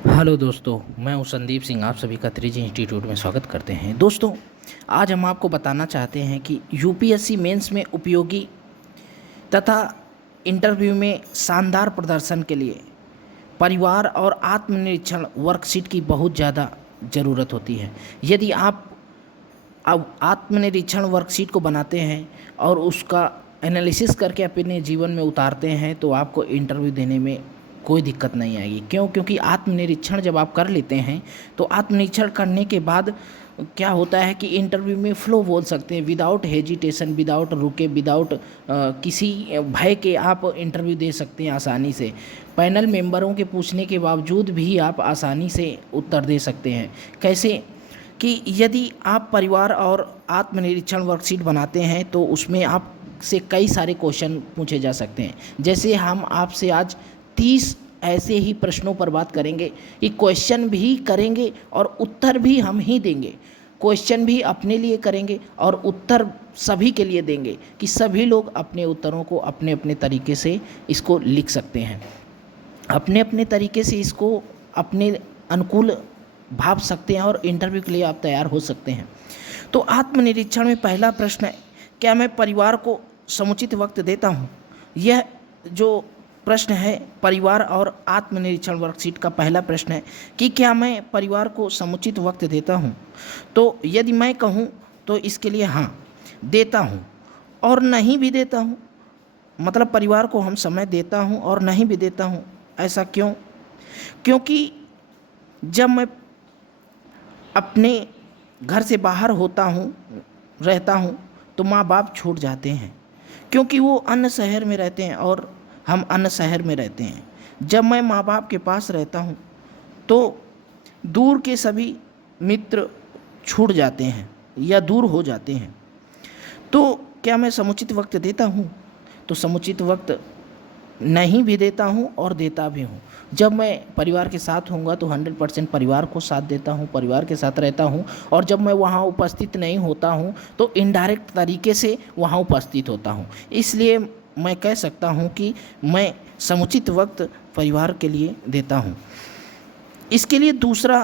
Hello दोस्तों, मैं हूं संदीप सिंह। आप सभी का त्रिजी इंस्टीट्यूट में स्वागत करते हैं। दोस्तों, आज हम आपको बताना चाहते हैं कि यूपीएससी मेंस में उपयोगी तथा इंटरव्यू में शानदार प्रदर्शन के लिए परिवार और आत्मनिरीक्षण वर्कशीट की बहुत ज़्यादा ज़रूरत होती है। यदि आप अब आत्मनिरीक्षण वर्कशीट को बनाते हैं और उसका एनालिसिस करके अपने जीवन में उतारते हैं तो आपको इंटरव्यू देने में कोई दिक्कत नहीं आएगी। क्योंकि आत्मनिरीक्षण जब आप कर लेते हैं तो आत्मनिरीक्षण करने के बाद क्या होता है कि इंटरव्यू में फ़्लो बोल सकते हैं, विदाउट हेजिटेशन, विदाउट रुके, विदाउट किसी भय के आप इंटरव्यू दे सकते हैं आसानी से। पैनल मेंबरों के पूछने के बावजूद भी आप आसानी से उत्तर दे सकते हैं। कैसे कि यदि आप परिवार और आत्मनिरीक्षण वर्कशीट बनाते हैं तो उसमें आपसे कई सारे क्वेश्चन पूछे जा सकते हैं। जैसे हम आपसे आज 30 ऐसे ही प्रश्नों पर बात करेंगे कि क्वेश्चन भी करेंगे और उत्तर भी हम ही देंगे। क्वेश्चन भी अपने लिए करेंगे और उत्तर सभी के लिए देंगे कि सभी लोग अपने उत्तरों को अपने अपने तरीके से इसको लिख सकते हैं, अपने अपने तरीके से इसको अपने अनुकूल भाप सकते हैं और इंटरव्यू के लिए आप तैयार हो सकते हैं। तो आत्मनिरीक्षण में पहला प्रश्न है, क्या मैं परिवार को समुचित वक्त देता हूँ? यह जो प्रश्न है परिवार और आत्मनिरीक्षण वर्कशीट का पहला प्रश्न है कि क्या मैं परिवार को समुचित वक्त देता हूँ। तो यदि मैं कहूँ तो इसके लिए हाँ, देता हूँ और नहीं भी देता हूँ। मतलब परिवार को हम समय देता हूँ और नहीं भी देता हूँ। ऐसा क्यों? क्योंकि जब मैं अपने घर से बाहर होता हूँ, रहता हूँ, तो माँ बाप छूट जाते हैं क्योंकि वो अन्य शहर में रहते हैं और हम अन्य शहर में रहते हैं। जब मैं माँ बाप के पास रहता हूँ तो दूर के सभी मित्र छूट जाते हैं या दूर हो जाते हैं। तो क्या मैं समुचित वक्त देता हूँ? तो समुचित वक्त नहीं भी देता हूँ और देता भी हूँ। जब मैं परिवार के साथ होऊंगा तो 100% परिवार को साथ देता हूँ, परिवार के साथ रहता हूँ। और जब मैं वहाँ उपस्थित नहीं होता हूँ तो इनडायरेक्ट तरीके से वहाँ उपस्थित होता हूँ। इसलिए मैं कह सकता हूँ कि मैं समुचित वक्त परिवार के लिए देता हूँ। इसके लिए दूसरा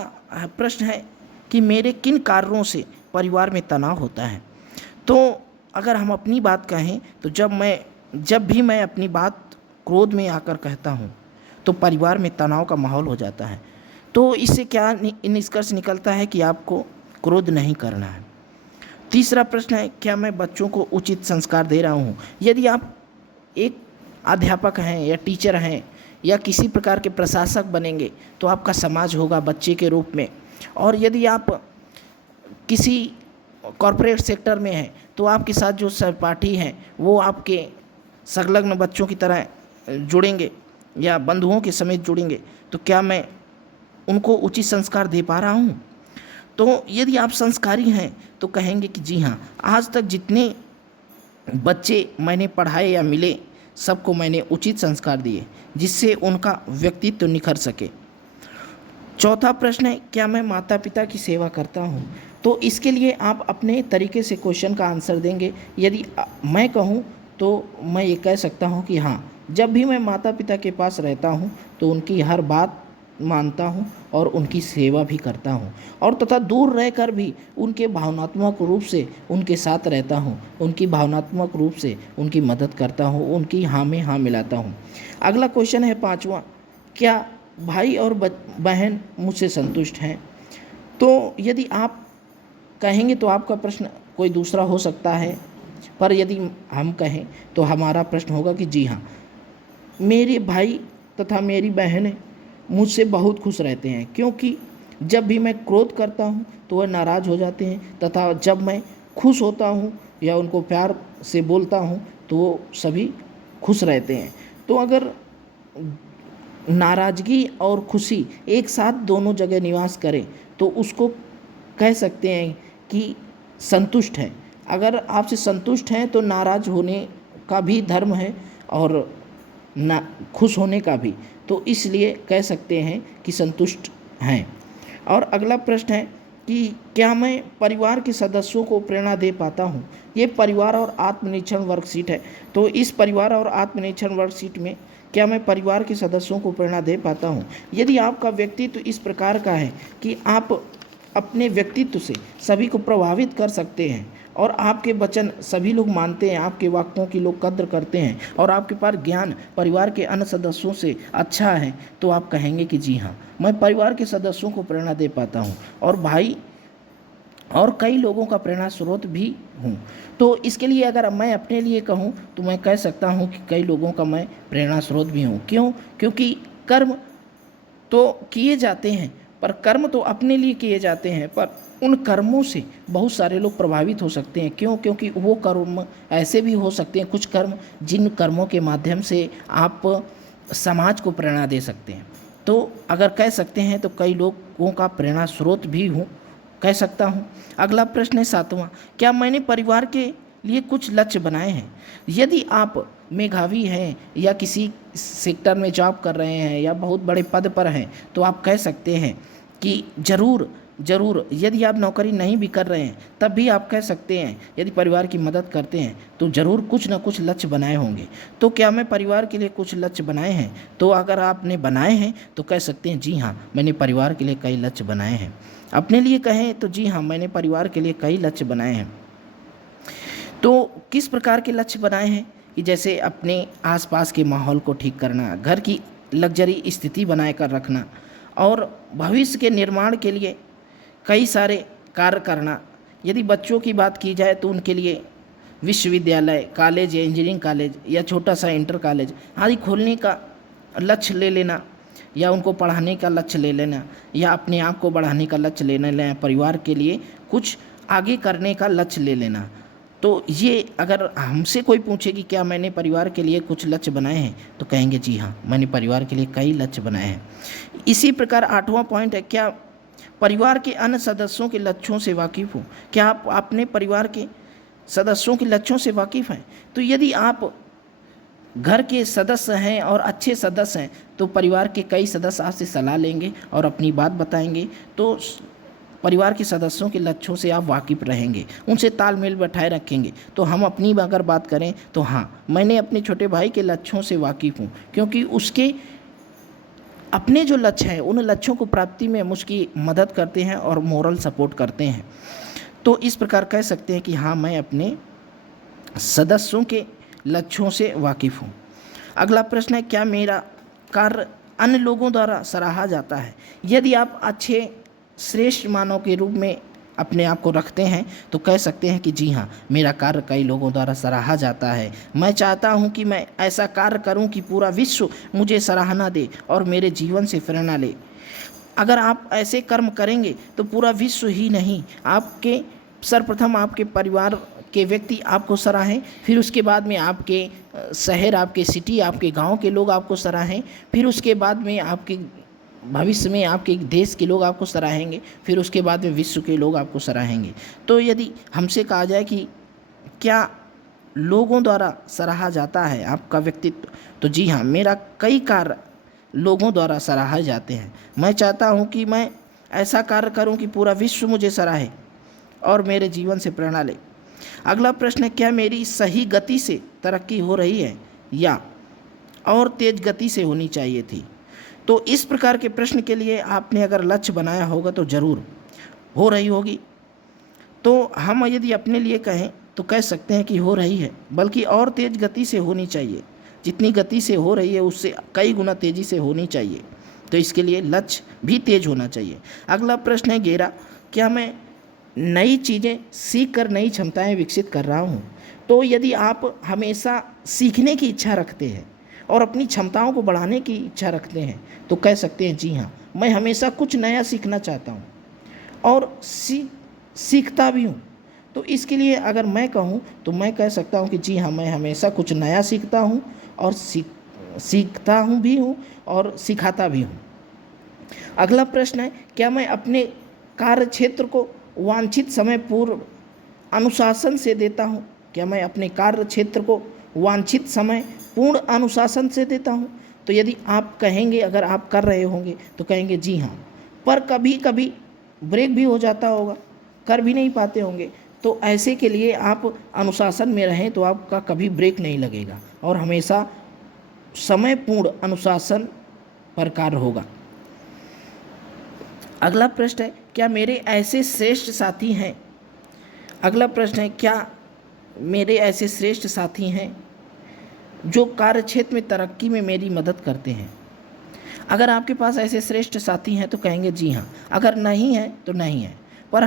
प्रश्न है कि मेरे किन कारणों से परिवार में तनाव होता है। तो अगर हम अपनी बात कहें तो जब भी मैं अपनी बात क्रोध में आकर कहता हूँ तो परिवार में तनाव का माहौल हो जाता है। तो इससे क्या निष्कर्ष निकलता है कि आपको क्रोध नहीं करना है। तीसरा प्रश्न है, क्या मैं बच्चों को उचित संस्कार दे रहा हूँ। यदि आप एक अध्यापक हैं या टीचर हैं या किसी प्रकार के प्रशासक बनेंगे तो आपका समाज होगा बच्चे के रूप में। और यदि आप किसी कॉरपोरेट सेक्टर में हैं तो आपके साथ जो सहपाठी हैं वो आपके संलग्न बच्चों की तरह जुड़ेंगे या बंधुओं के समेत जुड़ेंगे। तो क्या मैं उनको उचित संस्कार दे पा रहा हूँ? तो यदि आप संस्कारी हैं तो कहेंगे कि जी हाँ, आज तक जितने बच्चे मैंने पढ़ाए या मिले सबको मैंने उचित संस्कार दिए जिससे उनका व्यक्तित्व निखर सके। चौथा प्रश्न है, क्या मैं माता पिता की सेवा करता हूँ। तो इसके लिए आप अपने तरीके से क्वेश्चन का आंसर देंगे। यदि मैं कहूँ तो मैं ये कह सकता हूँ कि हाँ, जब भी मैं माता पिता के पास रहता हूँ तो उनकी हर बात मानता हूँ और उनकी सेवा भी करता हूँ और तथा दूर रहकर भी उनके भावनात्मक रूप से उनके साथ रहता हूँ, उनकी भावनात्मक रूप से उनकी मदद करता हूँ, उनकी हाँ में हाँ मिलाता हूँ। अगला क्वेश्चन है पांचवा, क्या भाई और बहन मुझसे संतुष्ट हैं। तो यदि आप कहेंगे तो आपका प्रश्न कोई दूसरा हो सकता है, पर यदि हम कहें तो हमारा प्रश्न होगा कि जी हाँ, मेरे भाई तथा मेरी बहन मुझसे बहुत खुश रहते हैं क्योंकि जब भी मैं क्रोध करता हूँ तो वह नाराज़ हो जाते हैं तथा जब मैं खुश होता हूँ या उनको प्यार से बोलता हूँ तो वो सभी खुश रहते हैं। तो अगर नाराज़गी और खुशी एक साथ दोनों जगह निवास करें तो उसको कह सकते हैं कि संतुष्ट है। अगर आपसे संतुष्ट हैं तो नाराज़ होने का भी धर्म है और ना खुश होने का भी, तो इसलिए कह सकते हैं कि संतुष्ट हैं। और अगला प्रश्न है कि क्या मैं परिवार के सदस्यों को प्रेरणा दे पाता हूँ। ये परिवार और आत्मनिरीक्षण वर्कशीट है। तो इस परिवार और आत्मनिरीक्षण वर्कशीट में क्या मैं परिवार के सदस्यों को प्रेरणा दे पाता हूँ? यदि आपका व्यक्तित्व इस प्रकार का है कि आप अपने व्यक्तित्व से सभी को प्रभावित कर सकते हैं और आपके वचन सभी लोग मानते हैं, आपके वाक्यों की लोग कद्र करते हैं और आपके पास ज्ञान परिवार के अन्य सदस्यों से अच्छा है, तो आप कहेंगे कि जी हाँ, मैं परिवार के सदस्यों को प्रेरणा दे पाता हूँ और भाई और कई लोगों का प्रेरणा स्रोत भी हूँ। तो इसके लिए अगर मैं अपने लिए कहूँ तो मैं कह सकता हूँ कि कई लोगों का मैं प्रेरणा स्रोत भी हूँ। क्यों? क्योंकि कर्म तो किए जाते हैं, पर कर्म तो अपने लिए किए जाते हैं, पर उन कर्मों से बहुत सारे लोग प्रभावित हो सकते हैं। क्यों? क्योंकि वो कर्म ऐसे भी हो सकते हैं, कुछ कर्म जिन कर्मों के माध्यम से आप समाज को प्रेरणा दे सकते हैं। तो अगर कह सकते हैं तो कई लोगों का प्रेरणा स्रोत भी हूँ, कह सकता हूँ। अगला प्रश्न है 7वां, क्या मैंने परिवार के लिए कुछ लक्ष्य बनाए हैं? यदि आप मेधावी हैं या किसी सेक्टर में जॉब कर रहे हैं या बहुत बड़े पद पर हैं, तो आप कह सकते हैं कि ज़रूर यदि आप नौकरी नहीं भी कर रहे हैं तब भी आप कह सकते हैं, यदि परिवार की मदद करते हैं तो ज़रूर कुछ ना कुछ लक्ष्य बनाए होंगे। तो क्या मैं परिवार के लिए कुछ लक्ष्य बनाए हैं? तो अगर आपने बनाए हैं तो कह सकते हैं जी हाँ, मैंने परिवार के लिए कई लक्ष्य बनाए हैं। अपने लिए कहें तो जी हाँ, मैंने परिवार के लिए कई लक्ष्य बनाए हैं। तो किस प्रकार के लक्ष्य बनाए हैं कि जैसे अपने आसपास के माहौल को ठीक करना, घर की लग्जरी स्थिति बनाए कर रखना और भविष्य के निर्माण के लिए कई सारे कार्य करना। यदि बच्चों की बात की जाए तो उनके लिए विश्वविद्यालय, कॉलेज या इंजीनियरिंग कॉलेज या छोटा सा इंटर कॉलेज आदि खोलने का लक्ष्य ले लेना या उनको पढ़ाने का लक्ष्य ले लेना या अपने आप को बढ़ाने का लक्ष्य ले लेना, परिवार के लिए कुछ आगे करने का लक्ष्य ले लेना। तो ये अगर हमसे कोई पूछे कि क्या मैंने परिवार के लिए कुछ लक्ष्य बनाए हैं, तो कहेंगे जी हाँ, मैंने परिवार के लिए कई लक्ष्य बनाए हैं। इसी प्रकार 8वां पॉइंट है, क्या परिवार के अन्य सदस्यों के लक्ष्यों से वाकिफ़ हो? क्या आप अपने परिवार के सदस्यों के लक्ष्यों से वाकिफ़ हैं? तो यदि आप घर के सदस्य हैं और अच्छे सदस्य हैं तो परिवार के कई सदस्य आपसे सलाह लेंगे और अपनी बात बताएंगे, तो परिवार के सदस्यों के लक्ष्यों से आप वाकिफ़ रहेंगे, उनसे तालमेल बैठाए रखेंगे। तो हम अपनी अगर बात करें तो हाँ, मैंने अपने छोटे भाई के लक्ष्यों से वाकिफ़ हूँ, क्योंकि उसके अपने जो लक्ष्य हैं उन लक्ष्यों को प्राप्ति में उसकी मदद करते हैं और मोरल सपोर्ट करते हैं। तो इस प्रकार कह सकते हैं कि हाँ, मैं अपने सदस्यों के लक्ष्यों से वाकिफ़ हूँ। अगला प्रश्न है, क्या मेरा कार्य अन्य लोगों द्वारा सराहा जाता है? यदि आप अच्छे श्रेष्ठ मानव के रूप में अपने आप को रखते हैं तो कह सकते हैं कि जी हाँ, मेरा कार्य कई लोगों द्वारा सराहा जाता है। मैं चाहता हूँ कि मैं ऐसा कार्य करूँ कि पूरा विश्व मुझे सराहना दे और मेरे जीवन से प्रेरणा ले। अगर आप ऐसे कर्म करेंगे तो पूरा विश्व ही नहीं, आपके सर्वप्रथम आपके परिवार के व्यक्ति आपको सराहें, फिर उसके बाद में आपके शहर, आपके सिटी, आपके गांव के लोग आपको सराहें, फिर उसके बाद में आपके भविष्य में आपके देश के लोग आपको सराहेंगे, फिर उसके बाद में विश्व के लोग आपको सराहेंगे। तो यदि हमसे कहा जाए कि क्या लोगों द्वारा सराहा जाता है आपका व्यक्तित्व, तो जी हाँ, मेरा कई कार्य लोगों द्वारा सराहे जाते हैं। मैं चाहता हूँ कि मैं ऐसा कार्य करूँ कि पूरा विश्व मुझे सराहे और मेरे जीवन से प्रेरणा ले। अगला प्रश्न है, क्या मेरी सही गति से तरक्की हो रही है या और तेज गति से होनी चाहिए थी? तो इस प्रकार के प्रश्न के लिए आपने अगर लक्ष्य बनाया होगा तो ज़रूर हो रही होगी। तो हम यदि अपने लिए कहें तो कह सकते हैं कि हो रही है, बल्कि और तेज गति से होनी चाहिए। जितनी गति से हो रही है उससे कई गुना तेज़ी से होनी चाहिए। तो इसके लिए लक्ष्य भी तेज होना चाहिए। अगला प्रश्न है 11, क्या मैं नई चीज़ें सीख कर नई क्षमताएं विकसित कर रहा हूँ? तो यदि आप हमेशा सीखने की इच्छा रखते हैं और अपनी क्षमताओं को बढ़ाने की इच्छा रखते हैं तो कह सकते हैं जी हाँ, मैं हमेशा कुछ नया सीखना चाहता हूँ और सीखता भी हूँ। तो इसके लिए अगर मैं कहूँ तो मैं कह सकता हूँ कि जी हाँ, मैं हमेशा कुछ नया सीखता हूँ और सीखता हूँ भी हूँ और सिखाता भी हूँ। अगला प्रश्न है, क्या मैं अपने कार्य क्षेत्र को वांछित समय पूर्व अनुशासन से देता हूँ? क्या मैं अपने कार्य क्षेत्र को वांछित समय पूर्ण अनुशासन से देता हूँ? तो यदि आप कहेंगे, अगर आप कर रहे होंगे तो कहेंगे जी हाँ, पर कभी कभी ब्रेक भी हो जाता होगा, कर भी नहीं पाते होंगे। तो ऐसे के लिए आप अनुशासन में रहें तो आपका कभी ब्रेक नहीं लगेगा और हमेशा समयपूर्ण अनुशासन पर कार्य होगा। अगला प्रश्न है, क्या मेरे ऐसे श्रेष्ठ साथी हैं? अगला प्रश्न है, क्या मेरे ऐसे श्रेष्ठ साथी हैं जो कार्यक्षेत्र में तरक्की में मेरी मदद करते हैं? अगर आपके पास ऐसे श्रेष्ठ साथी हैं तो कहेंगे जी हाँ, अगर नहीं है तो नहीं है। पर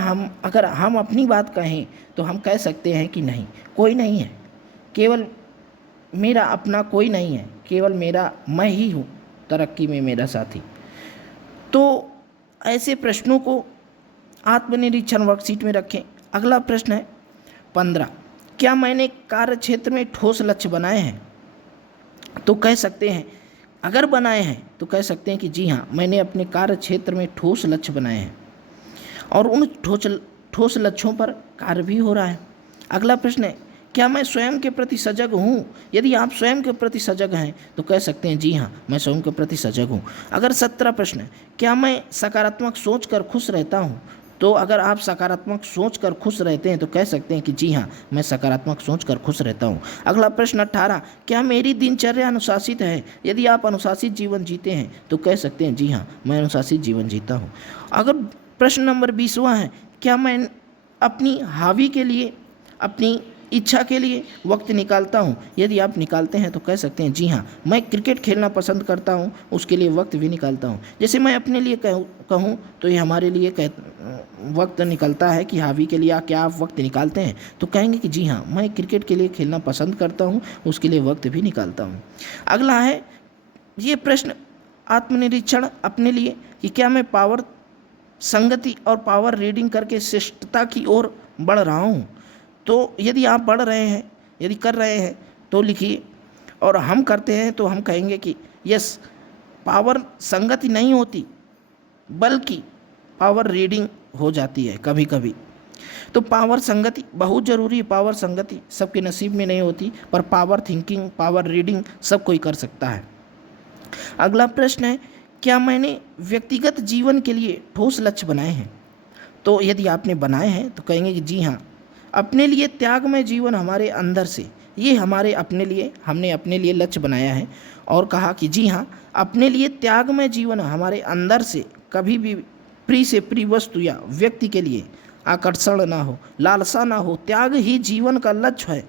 अगर हम अपनी बात कहें तो हम कह सकते हैं कि नहीं, कोई नहीं है, केवल मेरा अपना कोई नहीं है, केवल मेरा मैं ही हूँ तरक्की में मेरा साथी। तो ऐसे प्रश्नों को आत्मनिरीक्षण वर्कशीट में रखें। अगला प्रश्न है 15, क्या मैंने कार्य क्षेत्र में ठोस लक्ष्य बनाए हैं? तो कह सकते हैं, अगर बनाए हैं तो कह सकते हैं कि जी हाँ, मैंने अपने कार्य क्षेत्र में ठोस लक्ष्य बनाए हैं और उन ठोस लक्ष्यों पर कार्य भी हो रहा है। अगला प्रश्न है, क्या मैं स्वयं के प्रति सजग हूँ? यदि आप स्वयं के प्रति सजग हैं तो कह सकते हैं जी हाँ, मैं स्वयं के प्रति सजग हूँ। अगर 17 प्रश्न है, क्या मैं सकारात्मक सोच कर खुश रहता हूँ? तो अगर आप सकारात्मक सोच कर खुश रहते हैं तो कह सकते हैं कि जी हाँ, मैं सकारात्मक सोच कर खुश रहता हूँ। अगला प्रश्न 18, क्या मेरी दिनचर्या अनुशासित है? यदि आप अनुशासित जीवन जीते हैं तो कह सकते हैं जी हाँ, मैं अनुशासित जीवन जीता हूँ। अगर प्रश्न नंबर 20वां है, क्या मैं अपनी हॉबी के लिए, अपनी इच्छा के लिए वक्त निकालता हूँ? यदि आप निकालते हैं तो कह सकते हैं जी हाँ, मैं क्रिकेट खेलना पसंद करता हूँ, उसके लिए वक्त भी निकालता हूँ। जैसे मैं अपने लिए कहूँ तो ये हमारे लिए वक्त निकलता है कि हॉबी के लिए क्या आप वक्त निकालते हैं? तो कहेंगे कि जी हाँ, मैं क्रिकेट के लिए खेलना पसंद करता हूँ, उसके लिए वक्त भी निकालता हूँ। अगला है ये प्रश्न आत्मनिरीक्षण अपने लिए कि क्या मैं पावर संगति और पावर रीडिंग करके श्रेष्ठता की ओर बढ़ रहा हूँ? तो यदि आप बढ़ रहे हैं, यदि कर रहे हैं तो लिखिए, और हम करते हैं तो हम कहेंगे कि यस, पावर संगति नहीं होती बल्कि पावर रीडिंग हो जाती है कभी कभी। तो पावर संगति बहुत ज़रूरी है। पावर संगति सबके नसीब में नहीं होती, पर पावर थिंकिंग, पावर रीडिंग सब कोई कर सकता है। अगला प्रश्न है, क्या मैंने व्यक्तिगत जीवन के लिए ठोस लक्ष्य बनाए हैं? तो यदि आपने बनाए हैं तो कहेंगे कि जी हाँ, अपने लिए त्यागमय जीवन हमारे अंदर से, ये हमारे अपने लिए, हमने अपने लिए लक्ष्य बनाया है और कहा कि जी हाँ, अपने लिए त्यागमय जीवन हमारे अंदर से कभी भी प्रिय से प्रिय वस्तु या व्यक्ति के लिए आकर्षण ना हो, लालसा ना हो। त्याग ही जीवन का लक्ष्य है,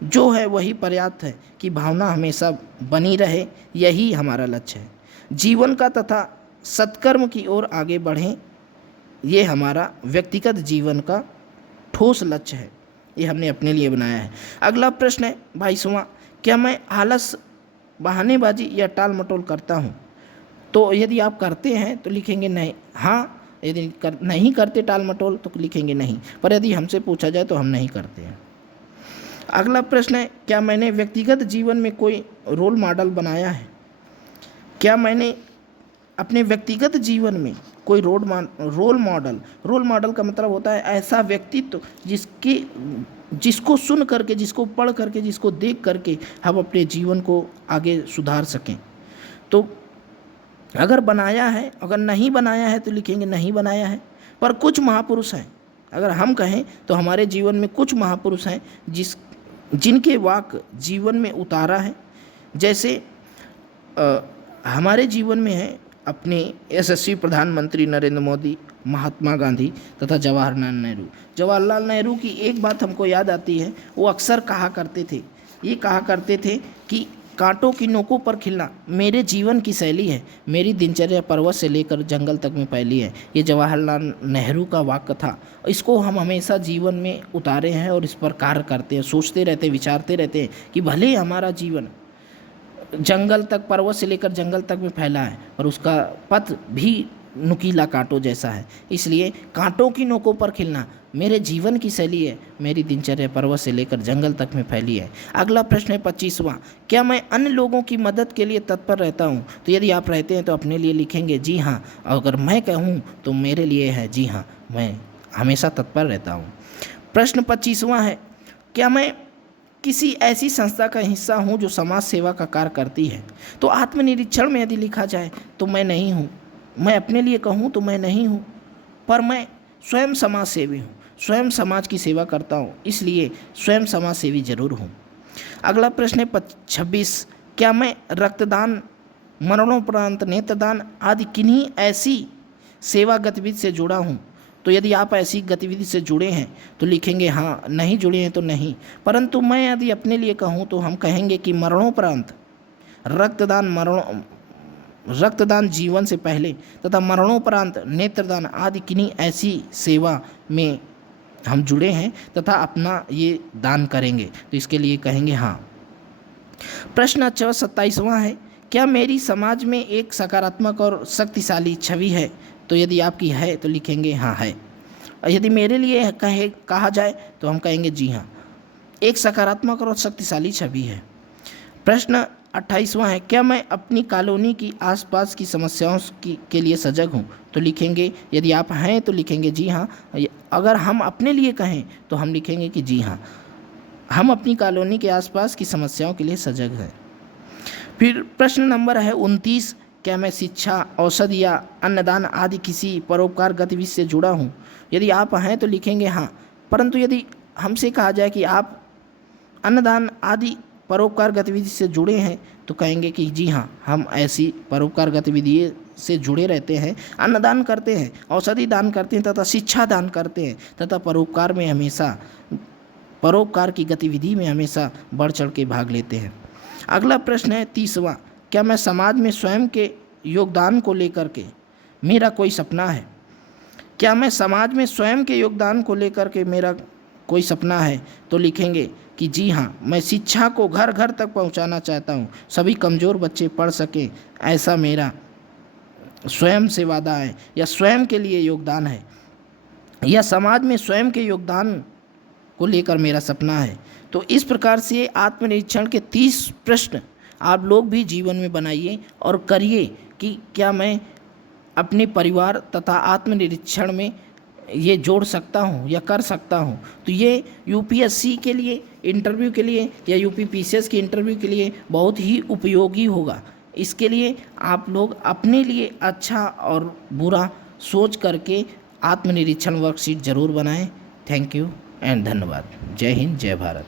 जो है वही पर्याप्त है कि भावना हमेशा बनी रहे, यही हमारा लक्ष्य है जीवन का, तथा सत्कर्म की ओर आगे बढ़ें, ये हमारा व्यक्तिगत जीवन का ठोस लक्ष्य है, ये हमने अपने लिए बनाया है। अगला प्रश्न है 22वां, क्या मैं आलस, बहानेबाजी या टाल मटोल करता हूँ? तो यदि आप करते हैं तो लिखेंगे नहीं, हाँ, यदि नहीं करते टाल मटोल तो लिखेंगे नहीं, पर यदि हमसे पूछा जाए तो हम नहीं करते हैं। अगला प्रश्न है, क्या मैंने व्यक्तिगत जीवन में कोई रोल मॉडल बनाया है? क्या मैंने अपने व्यक्तिगत जीवन में कोई रोल मॉडल का मतलब होता है ऐसा व्यक्तित्व जिसको सुन करके, जिसको पढ़ करके, जिसको देख करके हम अपने जीवन को आगे सुधार सकें। तो अगर बनाया है, अगर नहीं बनाया है तो लिखेंगे नहीं बनाया है। पर कुछ महापुरुष हैं, अगर हम कहें तो हमारे जीवन में कुछ महापुरुष हैं जिनके वाक जीवन में उतारा है। जैसे हमारे जीवन में है अपने यशस्वी प्रधानमंत्री नरेंद्र मोदी, महात्मा गांधी तथा जवाहरलाल नेहरू। जवाहरलाल नेहरू की एक बात हमको याद आती है, वो अक्सर कहा करते थे कि कांटों की नोकों पर खिलना मेरे जीवन की शैली है, मेरी दिनचर्या पर्वत से लेकर जंगल तक में फैली है। ये जवाहरलाल नेहरू का वाक्य था। इसको हम हमेशा जीवन में उतारे हैं और इस पर कार्य करते हैं, सोचते रहते हैं, विचारते रहते हैं कि भले ही हमारा जीवन जंगल तक, पर्वत से लेकर जंगल तक में फैला है, पर उसका पथ भी नुकीला कांटों जैसा है। इसलिए कांटों की नोकों पर खिलना मेरे जीवन की शैली है, मेरी दिनचर्या पर्वत से लेकर जंगल तक में फैली है। अगला प्रश्न है 25वां, क्या मैं अन्य लोगों की मदद के लिए तत्पर रहता हूँ? तो यदि आप रहते हैं तो अपने लिए लिखेंगे जी हाँ, अगर मैं कहूँ तो मेरे लिए है जी हाँ, मैं हमेशा तत्पर रहता हूँ। प्रश्न 25वां है, क्या मैं किसी ऐसी संस्था का हिस्सा हूँ जो समाज सेवा का कार्य करती है? तो आत्मनिरीक्षण में यदि लिखा जाए तो मैं नहीं हूँ। मैं अपने लिए कहूँ तो मैं नहीं हूँ, पर मैं स्वयं समाज सेवी हूँ, स्वयं समाज की सेवा करता हूँ, इसलिए स्वयं समाज सेवी जरूर हूँ। अगला प्रश्न है 26, क्या मैं रक्तदान, मरणोपरांत नेत्रदान आदि किन्हीं ऐसी सेवा गतिविधि से जुड़ा हूँ? तो यदि आप ऐसी गतिविधि से जुड़े हैं तो लिखेंगे हाँ, नहीं जुड़े हैं तो नहीं। परंतु मैं यदि अपने लिए कहूँ तो हम कहेंगे कि मरणोपरांत रक्तदान जीवन से पहले तथा मरणोपरांत नेत्रदान आदि किन्हीं ऐसी सेवा में हम जुड़े हैं तथा अपना ये दान करेंगे, तो इसके लिए कहेंगे हाँ। प्रश्न 27वां है, क्या मेरी समाज में एक सकारात्मक और शक्तिशाली छवि है? तो यदि आपकी है तो लिखेंगे हाँ है। और यदि मेरे लिए कहा जाए तो हम कहेंगे जी हाँ, एक सकारात्मक और शक्तिशाली छवि है। प्रश्न 28वां है, क्या मैं अपनी कॉलोनी की आसपास की समस्याओं के लिए सजग हूँ? तो लिखेंगे, यदि आप हैं तो लिखेंगे जी हाँ। अगर हम अपने लिए कहें तो हम लिखेंगे कि जी हाँ, हम अपनी कॉलोनी के आसपास की समस्याओं के लिए सजग हैं। फिर प्रश्न नंबर है 29, क्या मैं शिक्षा, औषधि या अन्नदान आदि किसी परोपकार गतिविधि से जुड़ा हूँ? यदि आप हैं तो लिखेंगे हाँ। परंतु यदि हमसे कहा जाए कि आप अन्नदान आदि परोपकार गतिविधि से जुड़े हैं तो कहेंगे कि जी हाँ, हम ऐसी परोपकार गतिविधि से जुड़े रहते हैं, अन्नदान करते हैं, औषधि दान करते हैं तथा शिक्षा दान करते हैं तथा परोपकार की गतिविधि में हमेशा बढ़ चढ़ के भाग लेते हैं। अगला प्रश्न है 30वां, क्या मैं समाज में स्वयं के योगदान को लेकर के मेरा कोई सपना है? क्या मैं समाज में स्वयं के योगदान को लेकर के मेरा कोई सपना है? तो लिखेंगे कि जी हाँ, मैं शिक्षा को घर घर तक पहुंचाना चाहता हूं, सभी कमज़ोर बच्चे पढ़ सकें, ऐसा मेरा स्वयं से वादा है या स्वयं के लिए योगदान है, या समाज में स्वयं के योगदान को लेकर मेरा सपना है। तो इस प्रकार से आत्मनिरीक्षण के 30 प्रश्न आप लोग भी जीवन में बनाइए और करिए कि क्या मैं अपने परिवार तथा आत्मनिरीक्षण में ये जोड़ सकता हूँ या कर सकता हूँ। तो ये यूपीएससी के लिए इंटरव्यू के लिए या यूपीपीसीएस के इंटरव्यू के लिए बहुत ही उपयोगी होगा। इसके लिए आप लोग अपने लिए अच्छा और बुरा सोच करके आत्मनिरीक्षण वर्कशीट ज़रूर बनाएं। थैंक यू एंड धन्यवाद। जय हिंद, जय भारत।